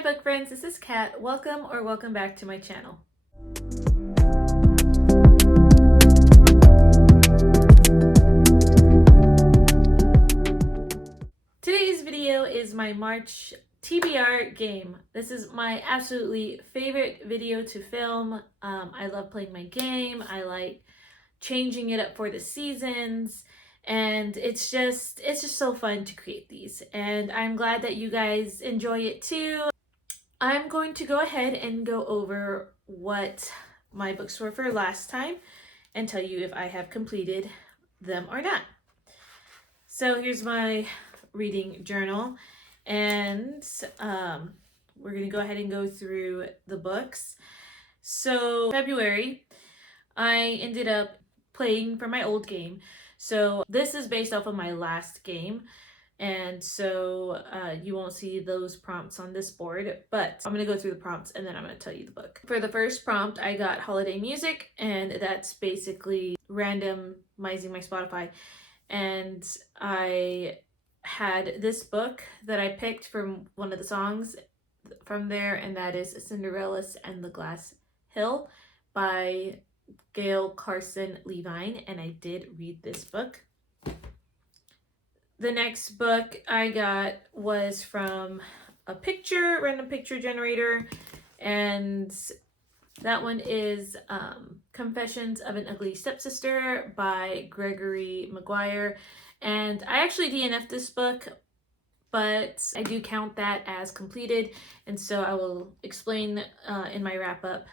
Hi book friends, this is Kat. Welcome back to my channel. Today's video is my March TBR game. This is my absolutely favorite video to film. I love playing my game. I like changing it up for the seasons, and it's just so fun to create these, and I'm glad that you guys enjoy it too. I'm going to go ahead and go over what my books were for last time and tell you if I have completed them or not. So here's my reading journal, and we're going to go ahead and go through the books. So February, I ended up playing for my old game. So this is based off of my last game. And so you won't see those prompts on this board, but I'm going to go through the prompts and then I'm going to tell you the book. For the first prompt, I got holiday music, and that's basically randomizing my Spotify. And I had this book that I picked from one of the songs from there, and that is Cinderella and the Glass Hill by Gail Carson Levine, and I did read this book. The next book I got was from a random picture generator, and that one is Confessions of an Ugly Stepsister by Gregory Maguire. And I actually DNF'd this book, but I do count that as completed, and so I will explain in my wrap up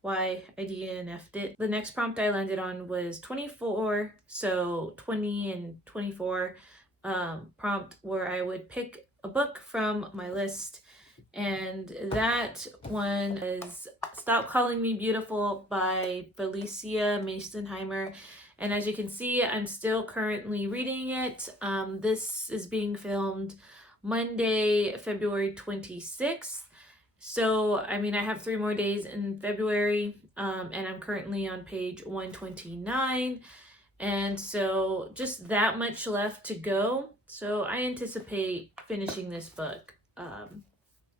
why I DNF'd it. The next prompt I landed on was 24, so 20 and 24 prompt, where I would pick a book from my list, and that one is Stop Calling Me Beautiful by Felicia Masonheimer. And as you can see, I'm still currently reading it. This is being filmed Monday, February 26th. So, I mean, I have 3 more days in February, and I'm currently on page 129. And so just that much left to go. So I anticipate finishing this book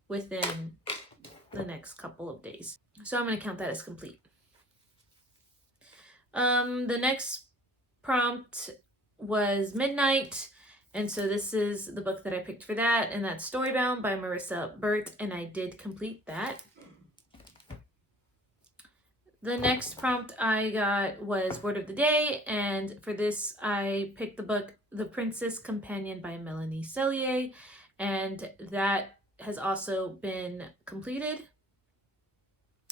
within the next couple of days. So I'm going to count that as complete. The next prompt was Midnight. And so this is the book that I picked for that. And that's Storybound by Marissa Burt. And I did complete that. The next prompt I got was Word of the Day, and for this I picked the book The Princess Companion by Melanie Sellier, and that has also been completed.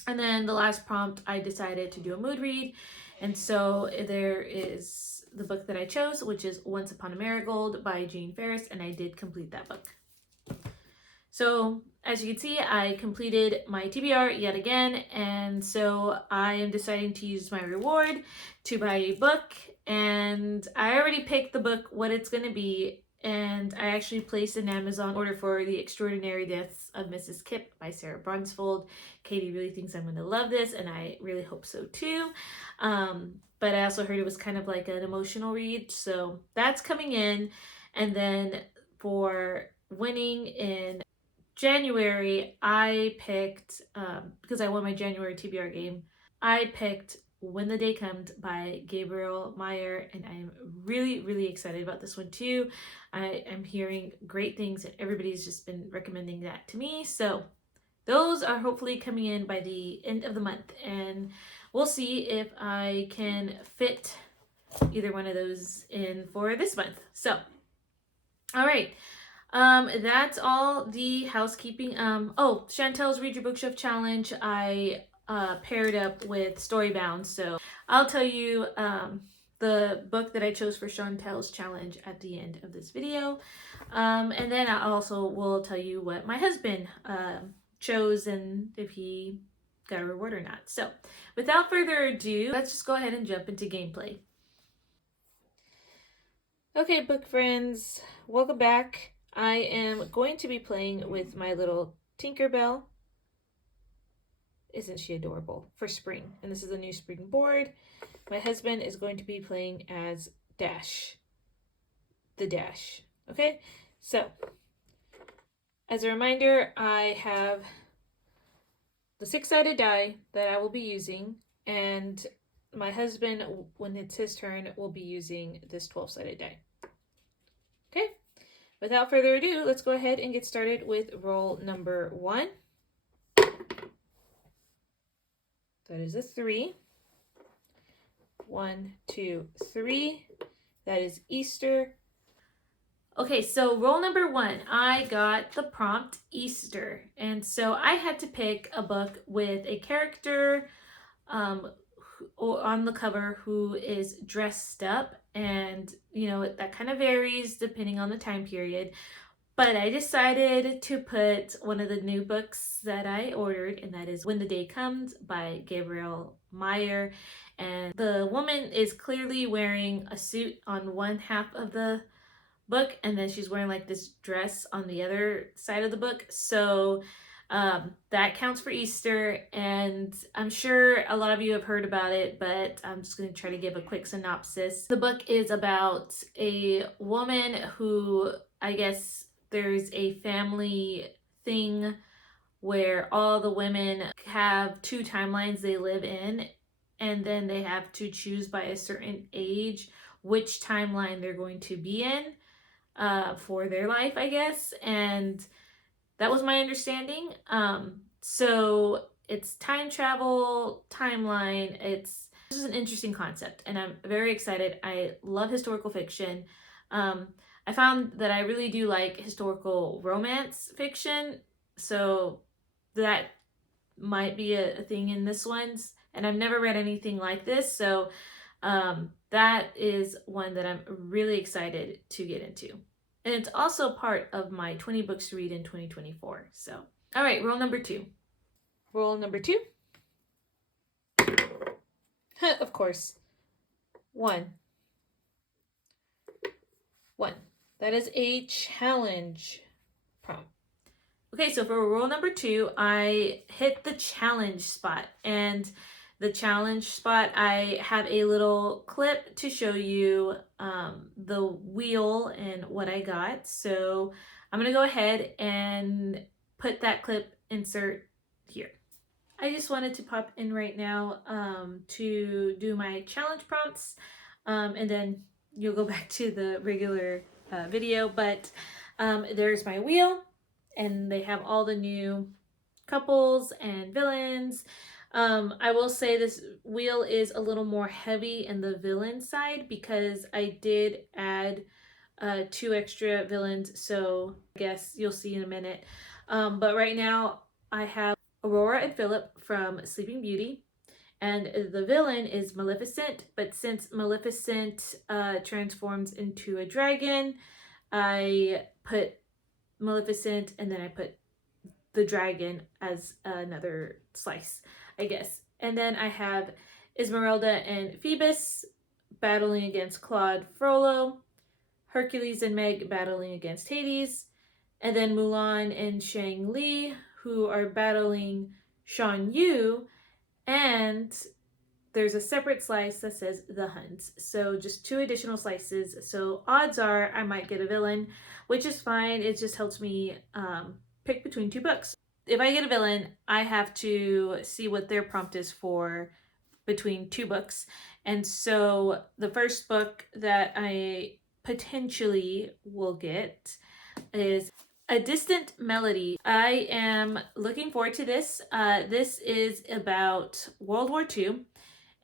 And then the last prompt I decided to do a mood read, and so there is the book that I chose, which is Once Upon a Marigold by Jane Ferris, and I did complete that book. So as you can see, I completed my TBR yet again, and so I am deciding to use my reward to buy a book, and I already picked the book, what it's going to be, and I actually placed an Amazon order for The Extraordinary Deaths of Mrs. Kipp by Sarah Brunsfold. Katie really thinks I'm going to love this, and I really hope so too. But I also heard it was kind of like an emotional read, so that's coming in. And then for winning in January, I picked, because I won my January TBR game, I picked When the Day Comes by Gabriel Meyer, and I'm really excited about this one too. I am hearing great things, and everybody's just been recommending that to me. So those are hopefully coming in by the end of the month, and we'll see if I can fit either one of those in for this month. So, all right. That's all the housekeeping. Oh, Chantel's Read Your Bookshelf Challenge, I paired up with Storybound, so I'll tell you the book that I chose for Chantel's challenge at the end of this video. And then I also will tell you what my husband chose and if he got a reward or not. So without further ado, let's just go ahead and jump into gameplay. Okay, book friends, welcome back. I am going to be playing with my little Tinkerbell. Isn't she adorable? For spring. And this is a new spring board. My husband is going to be playing as Dash. The Dash. Okay? So, As a reminder, I have the 6-sided die that I will be using, and my husband, when it's his turn, will be using this 12-sided die. Okay, without further ado, let's go ahead and get started with roll number 1. That is a 3. 1, 2, 3. That is Easter. Okay, so roll number 1, I got the prompt Easter. And so I had to pick a book with a character on the cover who is dressed up. And, you know, that kind of varies depending on the time period. But I decided to put one of the new books that I ordered, and that is When the Day Comes by Gabrielle Meyer. And the woman is clearly wearing a suit on one half of the book, and then she's wearing like this dress on the other side of the book. So that counts for Easter, and I'm sure a lot of you have heard about it, but I'm just going to try to give a quick synopsis. The book is about a woman who, I guess, there's a family thing where all the women have 2 timelines they live in, and then they have to choose by a certain age which timeline they're going to be in for their life, I guess. And that was my understanding. So it's time travel, timeline. This is an interesting concept, and I'm very excited. I love historical fiction. I found that I really do like historical romance fiction, so that might be a thing in this one's. And I've never read anything like this, so that is one that I'm really excited to get into. And it's also part of my 20 books to read in 2024. So, all right, roll number 2. Roll number 2. Of course. 1. 1. That is a challenge prompt. Okay, so for roll number 2, I hit the challenge spot. And the challenge spot, I have a little clip to show you the wheel and what I got. So I'm going to go ahead and put that clip insert here. I just wanted to pop in right now to do my challenge prompts, and then you'll go back to the regular video. But there's my wheel, and they have all the new couples and villains. I will say this wheel is a little more heavy in the villain side because I did add 2 extra villains, so I guess you'll see in a minute. But right now I have Aurora and Philip from Sleeping Beauty, and the villain is Maleficent. But since Maleficent transforms into a dragon, I put Maleficent and then I put the dragon as another slice, I guess. And then I have Esmeralda and Phoebus battling against Claude Frollo, Hercules and Meg battling against Hades, and then Mulan and Shang Li, who are battling Shan Yu, and there's a separate slice that says the Huns. So just 2 additional slices. So odds are I might get a villain, which is fine. It just helps me pick between 2 books. If I get a villain, I have to see what their prompt is for between 2 books. And so the first book that I potentially will get is A Distant Melody. I am looking forward to this. This is about World War II.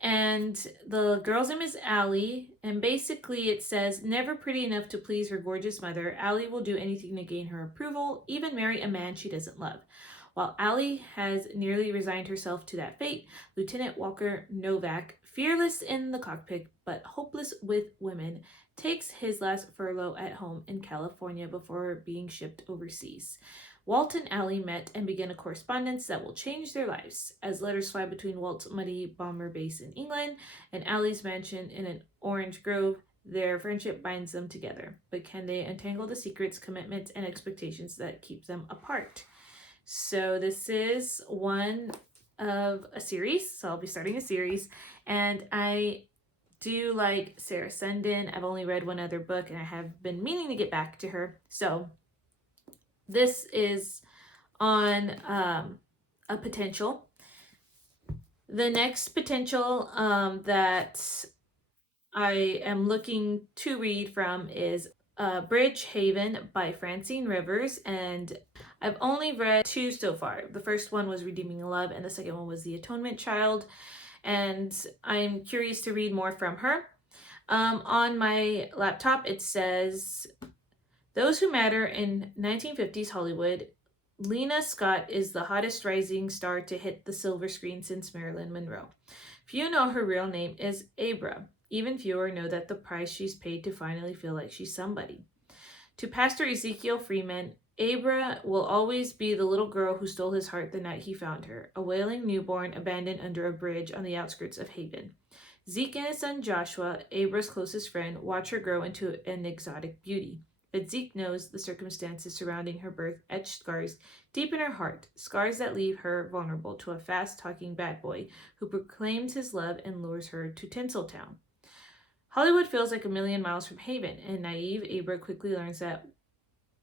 And the girl's name is Allie, and basically it says, never pretty enough to please her gorgeous mother, Allie will do anything to gain her approval, even marry a man she doesn't love. While Allie has nearly resigned herself to that fate, Lieutenant Walker Novak, fearless in the cockpit but hopeless with women, takes his last furlough at home in California before being shipped overseas. Walt and Allie met and began a correspondence that will change their lives. As letters fly between Walt's muddy bomber base in England and Allie's mansion in an orange grove, their friendship binds them together. But can they untangle the secrets, commitments, and expectations that keep them apart? So this is one of a series. So I'll be starting a series. And I do like Sarah Sundin. I've only read one other book, and I have been meaning to get back to her. So This is on a potential. The next potential that I am looking to read from is Bridge Haven by Francine Rivers, and I've only read two so far. The first one was Redeeming Love, and the second one was The Atonement Child, and I'm curious to read more from her. On my laptop, it says, Those Who Matter in 1950s Hollywood. Lena Scott is the hottest rising star to hit the silver screen since Marilyn Monroe. Few know her real name is Abra. Even fewer know that the price she's paid to finally feel like she's somebody. To Pastor Ezekiel Freeman, Abra will always be the little girl who stole his heart the night he found her, a wailing newborn abandoned under a bridge on the outskirts of Haven. Zeke and his son Joshua, Abra's closest friend, watch her grow into an exotic beauty. But Zeke knows the circumstances surrounding her birth etched scars deep in her heart, scars that leave her vulnerable to a fast-talking bad boy who proclaims his love and lures her to Tinseltown. Hollywood feels like a million miles from Haven, and naive Abra quickly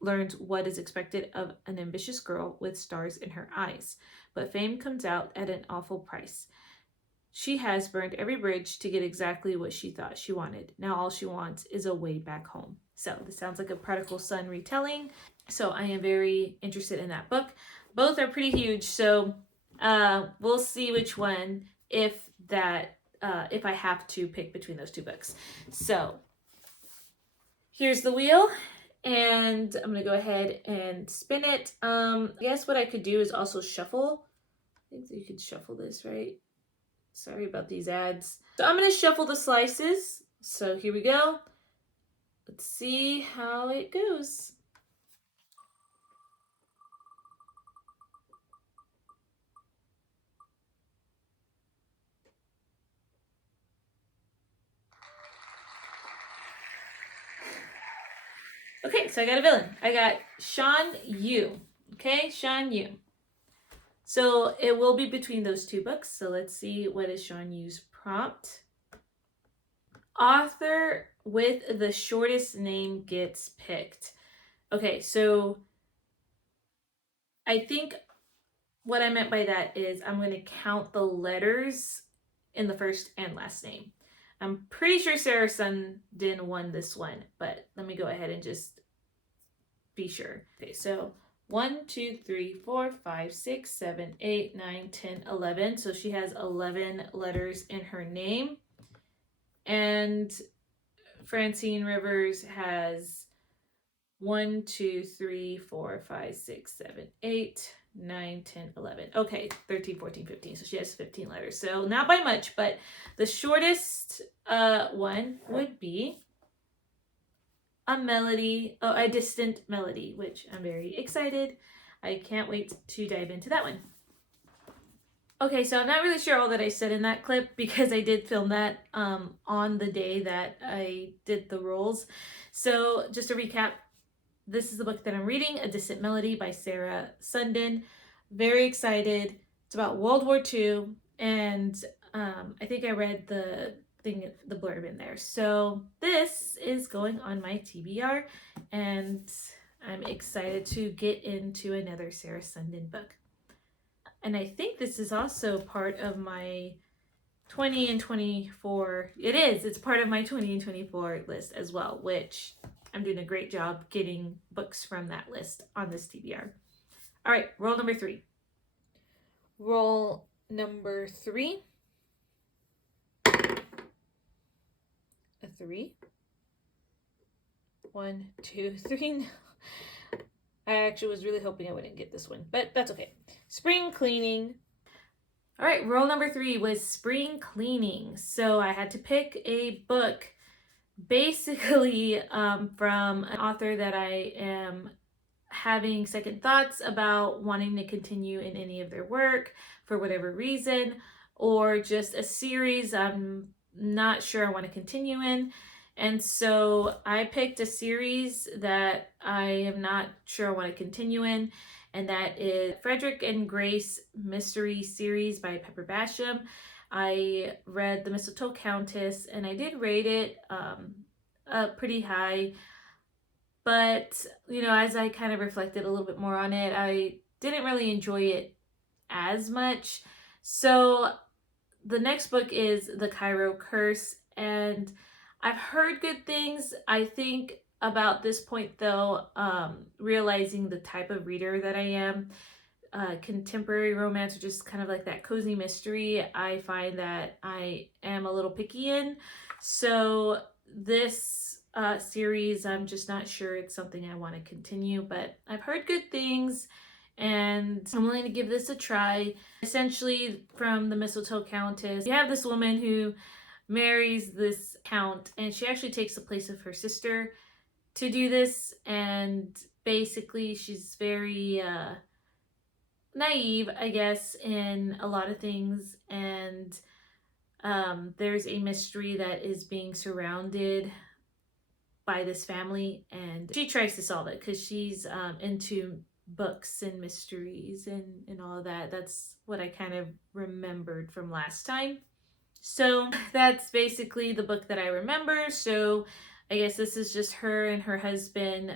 learns what is expected of an ambitious girl with stars in her eyes. But fame comes out at an awful price. She has burned every bridge to get exactly what she thought she wanted. Now all she wants is a way back home. So this sounds like a prodigal son retelling. So I am very interested in that book. Both are pretty huge, so we'll see which one if I have to pick between those two books. So here's the wheel, and I'm gonna go ahead and spin it. I guess what I could do is also shuffle. I think you could shuffle this, right? Sorry about these ads. So I'm going to shuffle the slices. So here we go. Let's see how it goes. Okay, so I got a villain. I got Shan Yu. Okay, Shan Yu. So it will be between those two books. So let's see what is Shan Yu's prompt. Author with the shortest name gets picked. Okay, so I think what I meant by that is I'm going to count the letters in the first and last name. I'm pretty sure Sarah Sundin won this one, but let me go ahead and just be sure. Okay, so 1, 2, 3, 4, 5, 6, 7, 8, 9, 10, 11. So she has 11 letters in her name. And Francine Rivers has 1, 2, 3, 4, 5, 6, 7, 8, 9, 10, 11. Okay, 13, 14, 15. So she has 15 letters. So not by much, but the shortest one would be a distant melody, which I'm very excited. I can't wait to dive into that one. Okay, so I'm not really sure all that I said in that clip because I did film that on the day that I did the rolls. So just to recap, this is the book that I'm reading, A Distant Melody by Sarah Sundin. Very excited. It's about World War II, and I think I read the blurb in there. So this is going on my TBR, and I'm excited to get into another Sarah Sundin book. And I think this is also part of my 20 and 24. It's part of my 20 and 24 list as well, which I'm doing a great job getting books from that list on this TBR. All right, roll number 3. Roll number 3. A 3. 1, 2, 3. I actually was really hoping I wouldn't get this one, but that's okay. Spring cleaning. All right, roll number 3 was spring cleaning. So I had to pick a book basically from an author that I am having second thoughts about wanting to continue in any of their work for whatever reason, or just a series I'm not sure I want to continue in. And so I picked a series that I am not sure I want to continue in, and that is Frederick and Grace Mystery Series by Pepper Basham. I read The Mistletoe Countess, and I did rate it pretty high. But, as I kind of reflected a little bit more on it, I didn't really enjoy it as much. So the next book is The Cairo Curse, and I've heard good things. I think about this point, though, realizing the type of reader that I am, contemporary romance, or just kind of like that cozy mystery, I find that I am a little picky in. So this series, I'm just not sure it's something I want to continue, but I've heard good things and I'm willing to give this a try. Essentially, from the Mistletoe Countess, you have this woman who marries this count, and she actually takes the place of her sister to do this. And basically, she's very naive, I guess, in a lot of things. And there's a mystery that is being surrounded by this family, and she tries to solve it because she's into books and mysteries and all of that. That's what I kind of remembered from last time. So that's basically the book that I remember. So I guess this is just her and her husband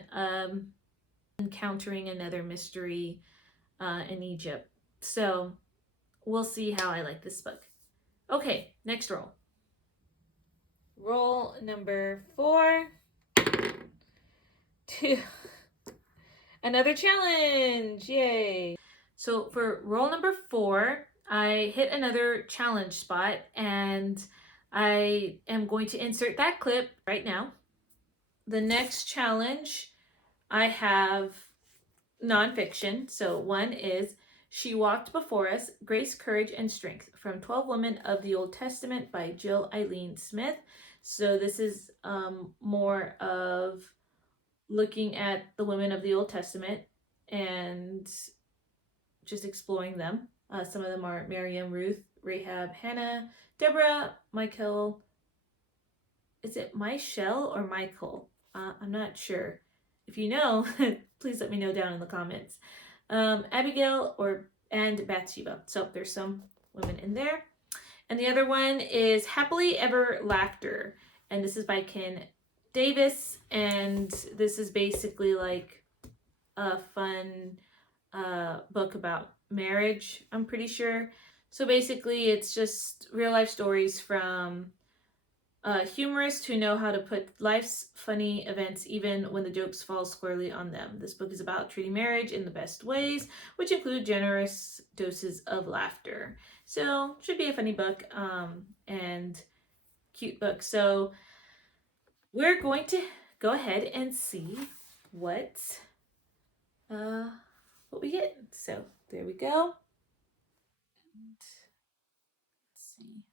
encountering another mystery in Egypt. So we'll see how I like this book. Okay, next roll. Roll number 4. 2. Another challenge. Yay. So for roll number 4, I hit another challenge spot, and I am going to insert that clip right now. The next challenge, I have nonfiction. So one is She Walked Before Us, Grace, Courage, and Strength from 12 Women of the Old Testament by Jill Eileen Smith. So this is more of looking at the women of the Old Testament and just exploring them. Some of them are Miriam, Ruth, Rahab, Hannah, Deborah, Michael. Is it Michelle or Michael? I'm not sure. If you know, please let me know down in the comments. Abigail and Bathsheba. So there's some women in there. And the other one is Happily Ever Laughter. And this is by Ken Davis. And this is basically like a fun book about marriage, I'm pretty sure. So basically, it's just real life stories from humorists who know how to put life's funny events even when the jokes fall squarely on them. This book is about treating marriage in the best ways, which include generous doses of laughter. So, should be a funny book and cute book. So, we're going to go ahead and see what we get. So, there we go. Let's see.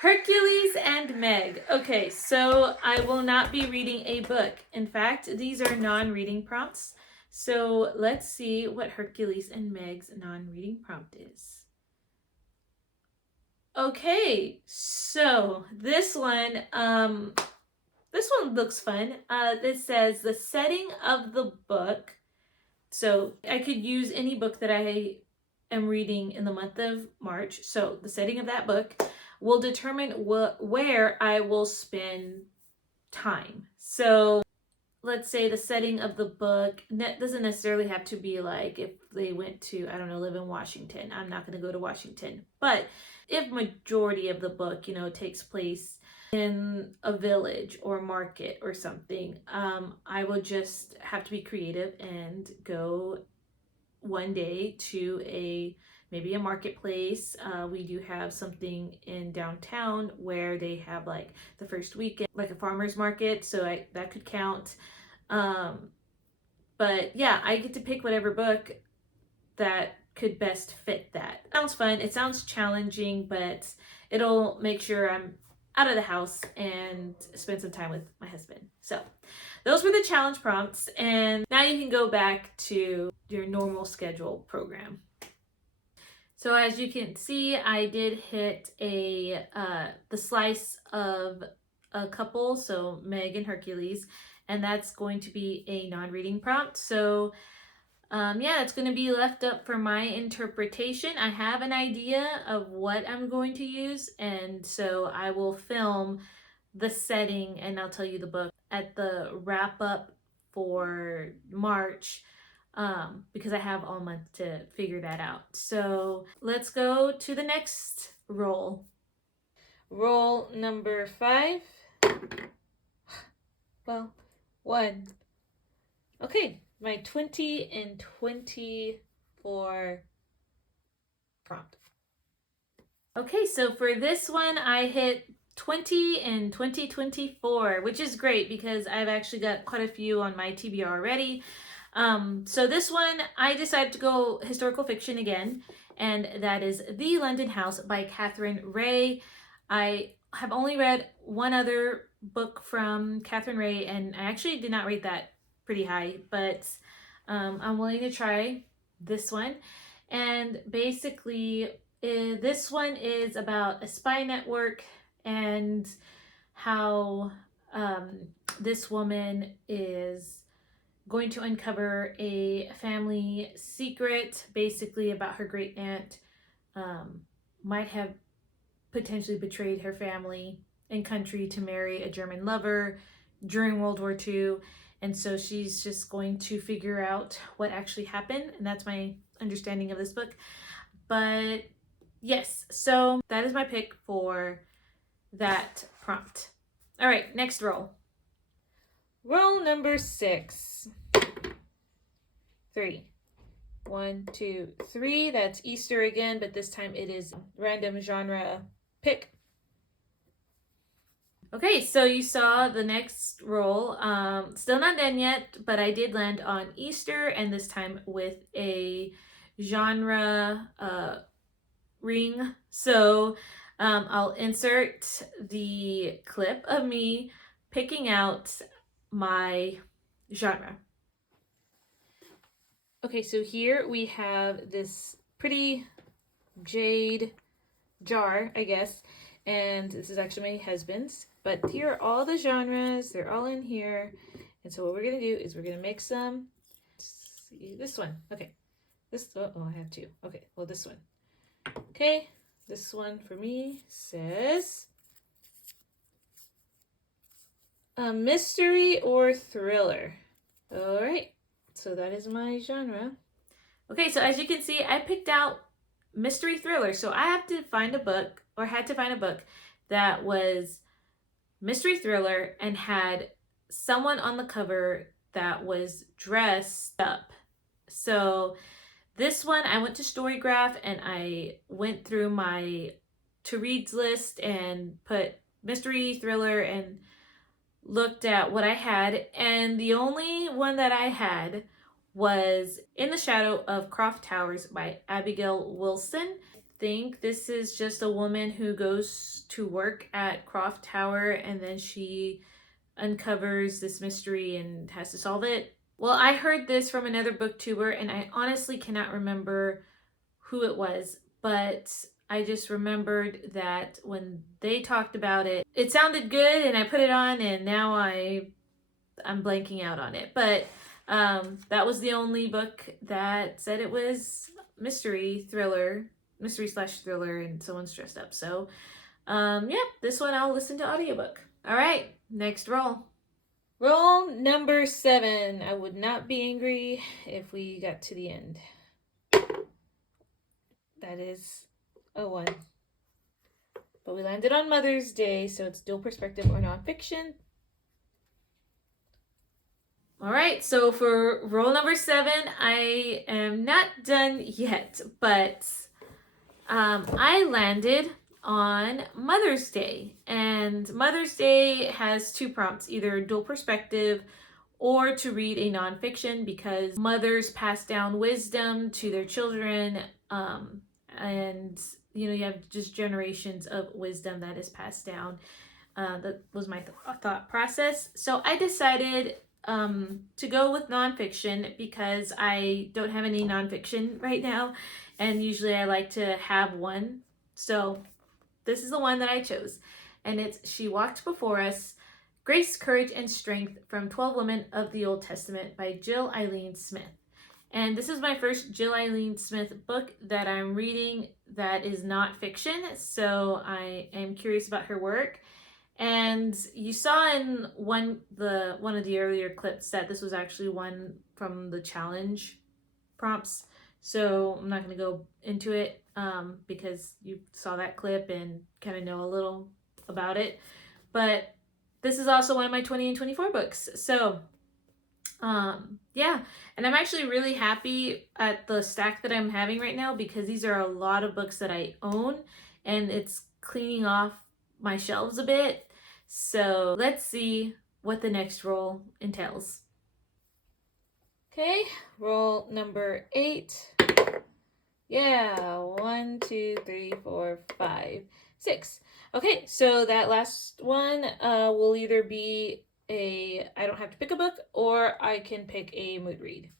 Hercules and Meg. Okay, so I will not be reading a book. In fact, these are non-reading prompts. So let's see what Hercules and Meg's non-reading prompt is. Okay, so this one looks fun. This says the setting of the book. So I could use any book that I am reading in the month of March. So the setting of that book will determine where I will spend time. So let's say the setting of the book doesn't necessarily have to be like if they went to, I don't know, live in Washington. I'm not going to go to Washington. But if majority of the book, takes place in a village or market or something, I will just have to be creative and go one day to maybe a marketplace. We do have something in downtown where they have like the first weekend, like a farmer's market. So that could count. But yeah, I get to pick whatever book that could best fit that. Sounds fun. It sounds challenging, but it'll make sure I'm out of the house and spend some time with my husband. So those were the challenge prompts, and now you can go back to your normal schedule program. So as you can see, I did hit the slice of a couple, so Meg and Hercules, and that's going to be a non-reading prompt. So yeah, it's going to be left up for my interpretation. I have an idea of what I'm going to use, and so I will film the setting and I'll tell you the book at the wrap up for March, because I have all month to figure that out. So let's go to the next roll. Roll number 5. Well, 1. Okay, my 20 and 24 prompt. Okay, so for this one, I hit 20 in 2024, which is great because I've actually got quite a few on my TBR already. So this one, I decided to go historical fiction again, and that is The London House by Catherine Ray. I have only read one other book from Catherine Ray, and I actually did not rate that pretty high, but I'm willing to try this one. And basically, this one is about a spy network and how this woman is going to uncover a family secret, basically about her great aunt might have potentially betrayed her family and country to marry a German lover during World War II. And so she's just going to figure out what actually happened. And that's my understanding of this book. But yes, so that is my pick for that prompt. All right, next roll. Roll number 6. 3. 1, 2, 3. That's Easter again, but this time it is random genre pick. Okay, so you saw the next roll. Still not done yet, but I did land on Easter, and this time with a genre ring. So I'll insert the clip of me picking out my genre. Okay, so here we have this pretty jade jar, I guess, and this is actually my husband's. But here are all the genres, they're all in here. And so what we're gonna do is we're gonna mix them. See, this one, okay. This, oh, I have 2. Okay, well, this one. Okay, this one for me says a mystery or thriller. All right, so that is my genre. Okay, so as you can see, I picked out mystery thriller. So I have to find a book, or had to find a book that was mystery thriller and had someone on the cover that was dressed up. So this one, I went to Storygraph and I went through my to reads list and put mystery thriller and looked at what I had. And the only one that I had was In the Shadow of Croft Towers by Abigail Wilson. I think this is just a woman who goes to work at Croft Tower and then she uncovers this mystery and has to solve it. Well, I heard this from another booktuber and I honestly cannot remember who it was, but I just remembered that when they talked about it, it sounded good and I put it on and now I'm blanking out on it. But that was the only book that said it was mystery slash thriller and someone's dressed up. So yeah, this one I'll listen to audiobook. All right, next roll. Roll number 7. I would not be angry if we got to the end. That is a 1. But we landed on Mother's Day, so it's dual perspective or nonfiction. All right, so for roll number 7, I am not done yet, but I landed on Mother's Day. And Mother's Day has 2 prompts, either dual perspective or to read a nonfiction, because mothers pass down wisdom to their children. And, you know, you have just generations of wisdom that is passed down. That was my thought process. So I decided to go with nonfiction because I don't have any nonfiction right now. And usually I like to have one. So this is the one that I chose. And it's She Walked Before Us, Grace, Courage, and Strength from 12 Women of the Old Testament by Jill Eileen Smith. And this is my first Jill Eileen Smith book that I'm reading that is not fiction, so I am curious about her work. And you saw in one of the earlier clips that this was actually one from the challenge prompts. So I'm not going to go into it because you saw that clip and kind of know a little about it. But this is also one of my 20 and 24 books. So yeah, and I'm actually really happy at the stack that I'm having right now because these are a lot of books that I own and it's cleaning off my shelves a bit. So let's see what the next roll entails. Okay, roll number 8. Yeah, 1, 2, 3, 4, 5, 6. Okay, so that last one will either be I don't have to pick a book, or I can pick a mood read.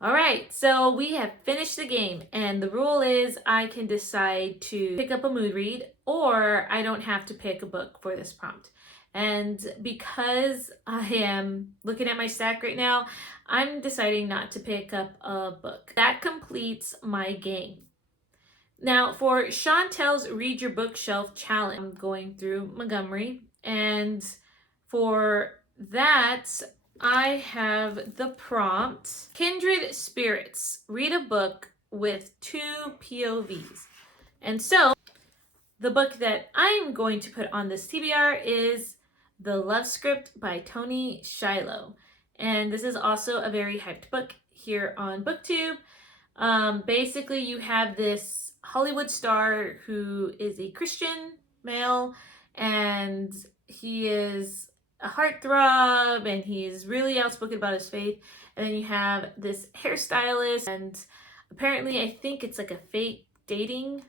All right, so we have finished the game, and the rule is I can decide to pick up a mood read, or I don't have to pick a book for this prompt. And because I am looking at my stack right now, I'm deciding not to pick up a book. That completes my game. Now, for Chantel's Read Your Bookshelf Challenge, I'm going through Montgomery, and for that, I have the prompt, Kindred Spirits, read a book with 2 POVs. And so, the book that I'm going to put on this TBR is The Love Script by Tony Shiloh. And this is also a very hyped book here on BookTube. Basically, you have this Hollywood star who is a Christian male, and he is a heartthrob, and he is really outspoken about his faith. And then you have this hairstylist, and apparently I think it's like a fake dating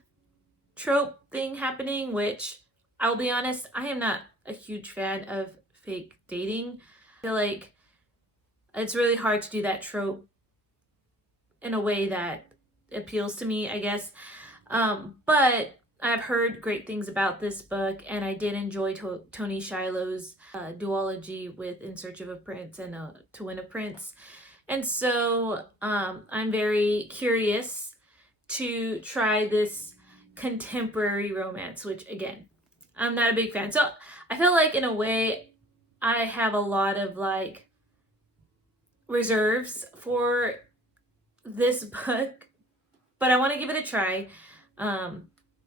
trope thing happening, which I'll be honest, I am not a huge fan of fake dating. I feel like it's really hard to do that trope in a way that appeals to me, I guess. But I've heard great things about this book, and I did enjoy Tony Shiloh's duology with In Search of a Prince and To Win a Prince. And so I'm very curious to try this contemporary romance, which again, I'm not a big fan. So I feel like in a way I have a lot of like reserves for this book, but I want to give it a try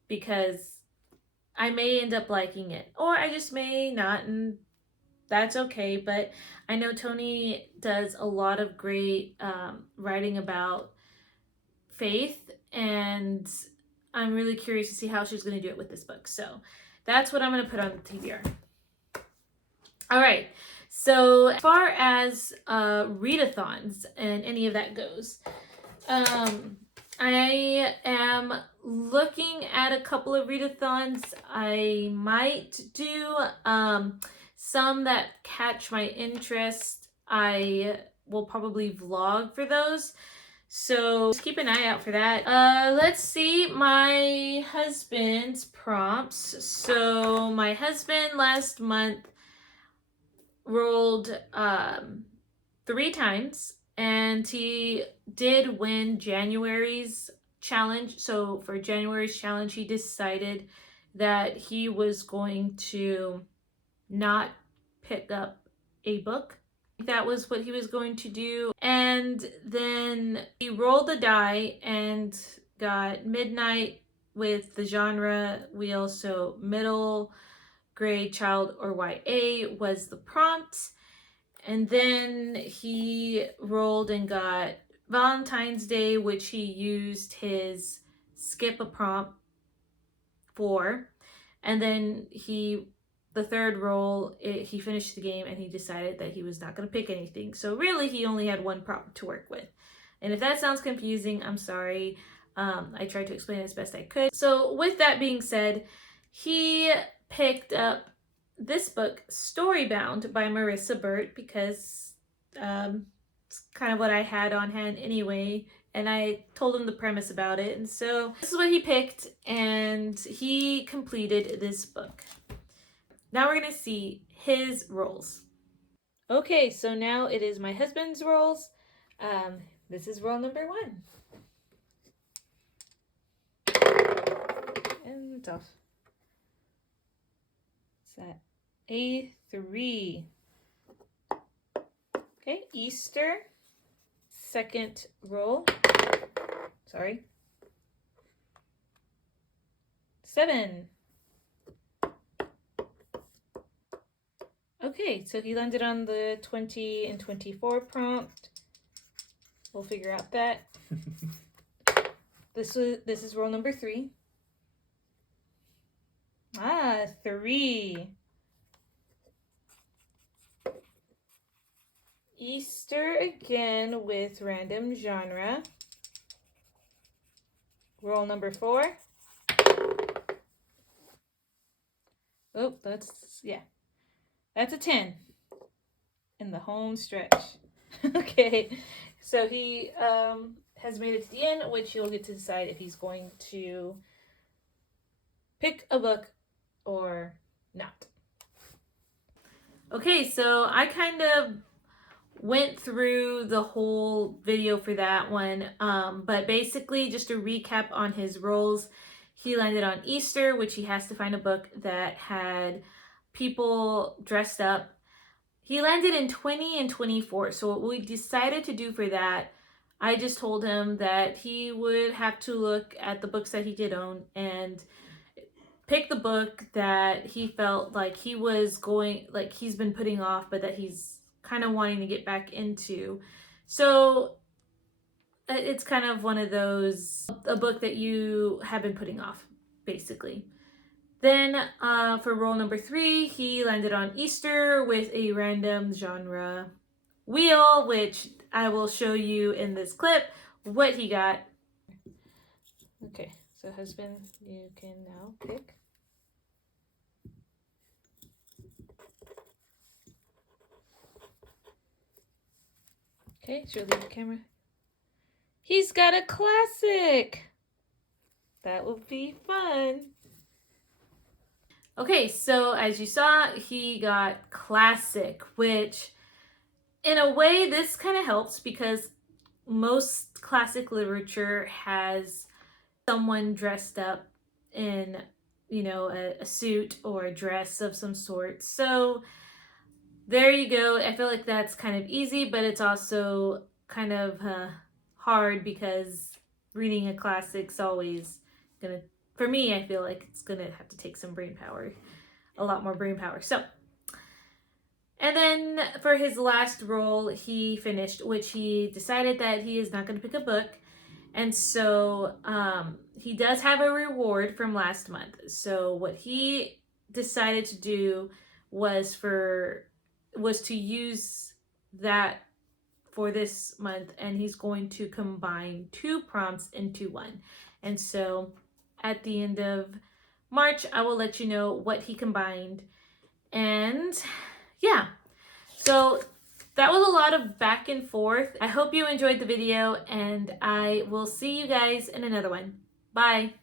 because I may end up liking it, or I just may not, and that's okay. But I know Tony does a lot of great writing about faith, and I'm really curious to see how she's going to do it with this book. So that's what I'm going to put on the TBR. All right, so as far as readathons and any of that goes, I am looking at a couple of readathons. I might do some that catch my interest. I will probably vlog for those. So just keep an eye out for that. Let's see my husband's prompts. So my husband last month rolled 3 times, and he did win January's challenge. So for January's challenge, he decided that he was going to not pick up a book. That was what he was going to do. And then he rolled the die and got Midnight with the genre wheel. So middle grade child or YA was the prompt. And then he rolled and got Valentine's Day, which he used his skip a prompt for. And then the third roll, he finished the game and he decided that he was not going to pick anything. So really, he only had 1 prompt to work with. And if that sounds confusing, I'm sorry. I tried to explain it as best I could. So with that being said, he picked up this book, Storybound by Marissa Burt, because it's kind of what I had on hand anyway, and I told him the premise about it, and so this is what he picked, and he completed this book. Now we're going to see his rolls. Okay, so now it is my husband's rolls. This is roll number 1. And it's off. What's that? A3. Okay, Easter. Second roll. Sorry. 7. Okay, so he landed on the 20 and 24 prompt. We'll figure out that. This is roll number 3. 3. Easter again with random genre. Roll number 4. Oh, that's a 10 in the home stretch. Okay, so he has made it to the end, which you'll get to decide if he's going to pick a book or not. Okay, so I kind of went through the whole video for that one, but basically just to recap on his rolls, he landed on Easter, which he has to find a book that had people dressed up. He landed in 20 and 24, so what we decided to do for that, I just told him that he would have to look at the books that he did own and pick the book that he felt like he was going, like he's been putting off, but that he's kind of wanting to get back into. So it's kind of one of those, a book that you have been putting off, basically. Then for roll number 3, he landed on Easter with a random genre wheel, which I will show you in this clip what he got. Okay, so husband, you can now pick. Okay, show the camera. He's got a classic. That will be fun. Okay, so as you saw, he got classic, which in a way this kind of helps because most classic literature has someone dressed up in, you know, a suit or a dress of some sort. So there you go. I feel like that's kind of easy, but it's also kind of hard because reading a classic's always gonna, for me, I feel like it's gonna have to take some brain power, a lot more brain power. So, and then for his last roll, he finished, which he decided that he is not gonna pick a book. And so he does have a reward from last month. So what he decided to do was to use that for this month, and he's going to combine 2 prompts into one. And so at the end of March, I will let you know what he combined. And yeah, so that was a lot of back and forth. I hope you enjoyed the video, and I will see you guys in another one. Bye.